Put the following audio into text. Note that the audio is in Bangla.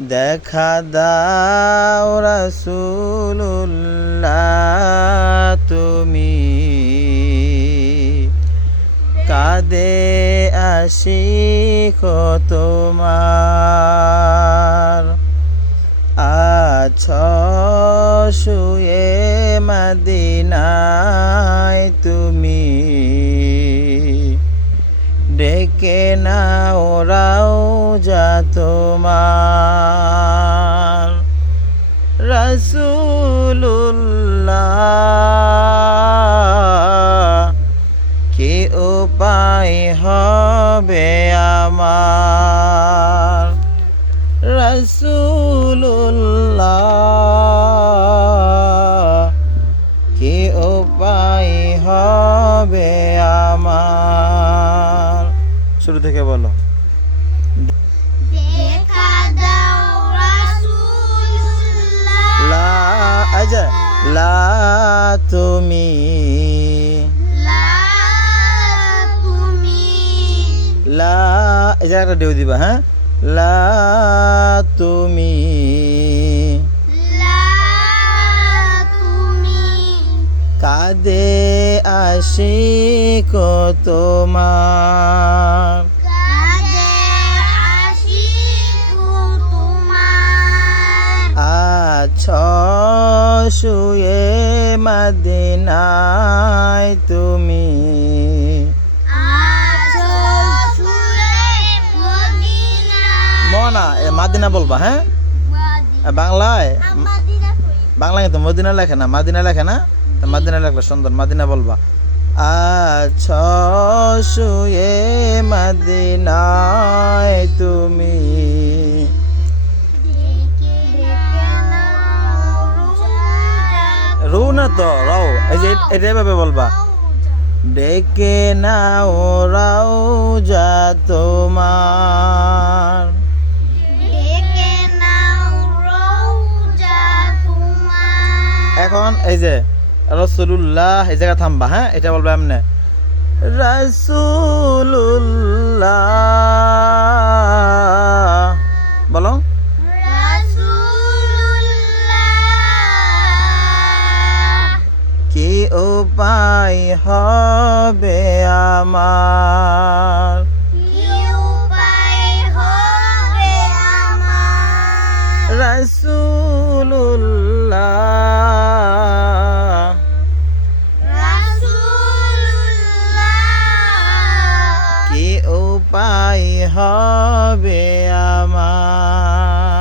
দেখা দাও রাসূলুল্লাহ তুমি কাদে আশিক তোমার। আছ শুয়ে মদিনায় তুমি ডেকে না ওরাও যা তোমার। রসুল্লাহ কি উপায় হবে আমার? রসুল্লাহ কি উপায় হবে আমার? শুরু থেকে বলো। লা আচ্ছা লা তুমি। লা এই জায়গাটা ঢেউ দিবা হ্যাঁ? লা তুমি কাদে আশিক তোমার। শুয়ে মদিনায় তুমি। মনা এ মাদিনা বলবা হ্যাঁ? বাংলায়? বাংলায় তো মদিনা লেখে না মাদিনা লেখে না? মাদিনা লেখলে সুন্দর মাদিনা বলবা। আছ শুয়ে মদিনায় তুমি। নাও রু না তো রাও এই যে এটা এভাবে বলবা। ডেকে না ওরাও যা নাও তোমার। এখন এই যে রসুল্লাহ এই জায়গা থামবা হ্যাঁ? এটা বলবা এমনি রাসুল্লাহ বলো। কি উপায় হবে আমার? কি পাই হবে আমার।